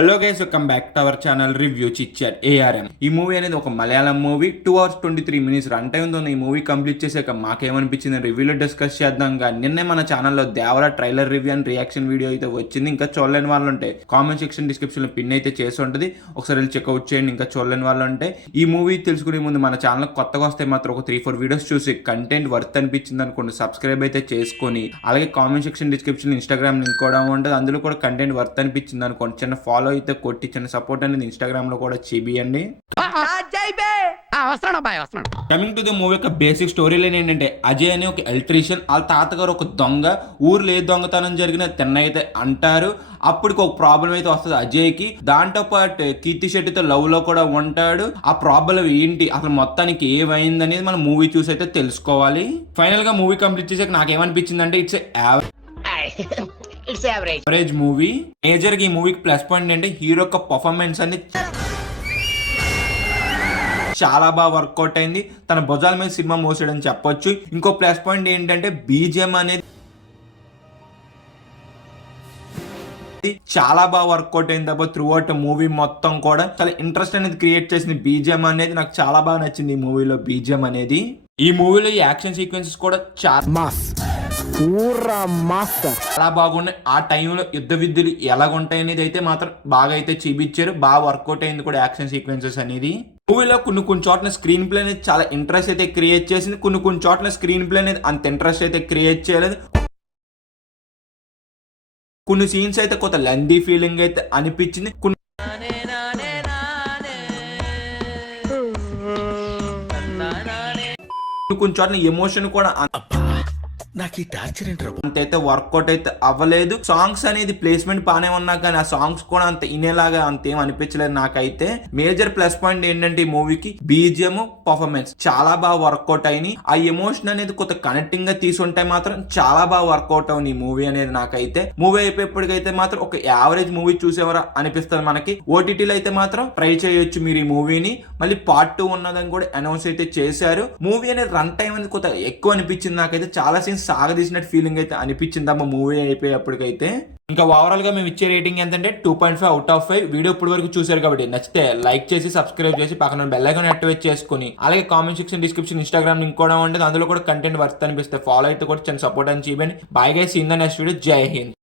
Hello guys, welcome back to our channel review chit ARM. ఈ movie అనేది ఒక Malayalam movie. 2 hours 23 minutes run time ఉంది. ఈ movie complete చేసాక మాకేమనిపించింది రివ్యూలో డిస్కస్ చేద్దాం. నిన్నే మన ఛానల్లో Devara trailer review and reaction video అయితే వచ్చింది. ఇంకా చూడలేని వాళ్ళు ఉంటే కామెంట్ సెక్షన్ డిస్క్రిప్షన్ లో పిన్ అయితే చేసి ఉంటుంది, ఒకసారి వెళ్ళి చెక్అవుట్ చేయండి. ఇంకా చూడలేని వాళ్ళు ఉంటే ఈ మూవీ తెలుసుకునే ముందు మన ఛానల్ కొత్తగా వస్తే మాత్రం ఒక 3-4 వీడియోస్ చూసి కంటెంట్ వర్త్ అనిపించింది అనుకోండి సబ్స్క్రైబ్ అయితే చేసుకొని, అలాగే comment section description Instagram link కూడా ఉంటుంది, అందులో కూడా కంటెంట్ వర్త్ అనిపించింది అనుకోండి చిన్న ఫాలో అయితే కొట్టి చిన్న సపోర్ట్ అనేది ఇన్స్టాగ్రామ్ లో కూడా చేయండి. కమింగ్ టు ది మూవీ యొక్క బేసిక్ స్టోరీ లైన్ ఏంటంటే, అజయ్ అనే ఒక ఎలక్ట్రీషియన్, వాళ్ళ తాతగారు ఒక దొంగ, ఊర్లో ఏ దొంగతనం జరిగిన తిన్న అయితే అంటారు. అప్పటికి ఒక ప్రాబ్లం అయితే వస్తుంది అజయ్కి. దాంతో పాటు కీర్తి శెట్టితో లవ్ లో కూడా ఉంటాడు. ఆ ప్రాబ్లం ఏంటి, అసలు మొత్తానికి ఏమైంది అనేది మనం మూవీ చూసి అయితే తెలుసుకోవాలి. ఫైనల్ గా మూవీ కంప్లీట్ చేసాక నాకేమనిపించింది అంటే ఇట్స్ యావరేజ్ మూవీ. మేజర్ గా ఈ మూవీకి ప్లస్ పాయింట్ అంటే హీరో యొక్క పర్ఫార్మెన్స్ అనేది చాలా బాగా వర్కౌట్ అయింది. తన భుజాల మీద సినిమా మోసాడని చెప్పొచ్చు. ఇంకో ప్లస్ పాయింట్ ఏంటంటే బీజిఎం అనేది చాలా బాగా వర్కౌట్ అయింది. తప్ప త్రూ అవుట్ మూవీ మొత్తం కూడా చాలా ఇంట్రెస్ట్ అనేది క్రియేట్ చేసింది. బీజిఎం అనేది నాకు చాలా బాగా నచ్చింది. ఈ మూవీలో బీజిఎం అనేది, ఈ మూవీలో ఈ యాక్షన్ సీక్వెన్సెస్ కూడా చాలా బాగున్నాయి. ఆ టైంలో యుద్ధ విద్యలు ఎలాగుంటాయి అనేది అయితే మాత్రం బాగా అయితే చూపించారు. బాగా వర్కౌట్ అయింది కూడా యాక్షన్ సీక్వెన్సెస్ అనేది. మూవీలో కొన్ని చోట్ల స్క్రీన్ ప్లే అనేది చాలా ఇంట్రెస్ట్ అయితే క్రియేట్ చేసింది. కొన్ని చోట్ల స్క్రీన్ ప్లే అనేది అంత ఇంట్రెస్ట్ అయితే క్రియేట్ చేయలేదు. కొన్ని సీన్స్ అయితే కొంత లెందీ ఫీలింగ్ అయితే అనిపించింది. కొన్ని చోట్ల ఎమోషన్ కూడా అంతైతే వర్కౌట్ అయితే అవ్వలేదు. సాంగ్స్ అనేది ప్లేస్మెంట్ బాగానే ఉన్నా కానీ ఆ సాంగ్స్ కూడా అంత ఇనేలాగా అంతేం అనిపించలేదు నాకైతే. మేజర్ ప్లస్ పాయింట్ ఏంటంటే ఈ మూవీకి బీజిఎం పర్ఫార్మెన్స్ చాలా బాగా వర్కౌట్ అయినాయి. ఆ ఎమోషన్ అనేది కొంత కనెక్టింగ్ గా తీసుంటే మాత్రం చాలా బాగా వర్కౌట్ అవును ఈ మూవీ అనేది. నాకైతే మూవీ అయిపోయేప్పటికైతే మాత్రం ఒక యావరేజ్ మూవీ చూసేవారా అనిపిస్తుంది మనకి. ఓటీటీలో అయితే మాత్రం ట్రై చేయొచ్చు మీరు ఈ మూవీని. మళ్ళీ పార్ట్ 2 ఉన్నదని కూడా అనౌన్స్ అయితే చేశారు. మూవీ అనేది రన్ టైం అనేది కొంత ఎక్కువ అనిపించింది నాకైతే. చాలా సీన్స్ సాగదీసినట్టు ఫీలింగ్ అయితే అనిపించింది అమ్మ మూవీ అయిపోయేప్పటికైతే. ఇంకా ఓవరాల్ గా మేము ఇచ్చే రేటింగ్ ఏంటంటే 2.5 out of 5. వీడియో ఇప్పటి వరకు చూసారు కాబట్టి నచ్చితే లైక్ చేసి సబ్స్క్రైబ్ చేసి పక్కన బెల్ ఐకాన్ యాక్టివేట్ చేసుకుని, అలాగే comment section description Instagram link కూడా ఉంటుంది, అందులో కూడా కంటెంట్ వర్త్ అనిపిస్తే ఫాలో అయితే కూడా చిన్న సపోర్ట్ అని చేయండి. Bye guys, in the next video. జై హింద్.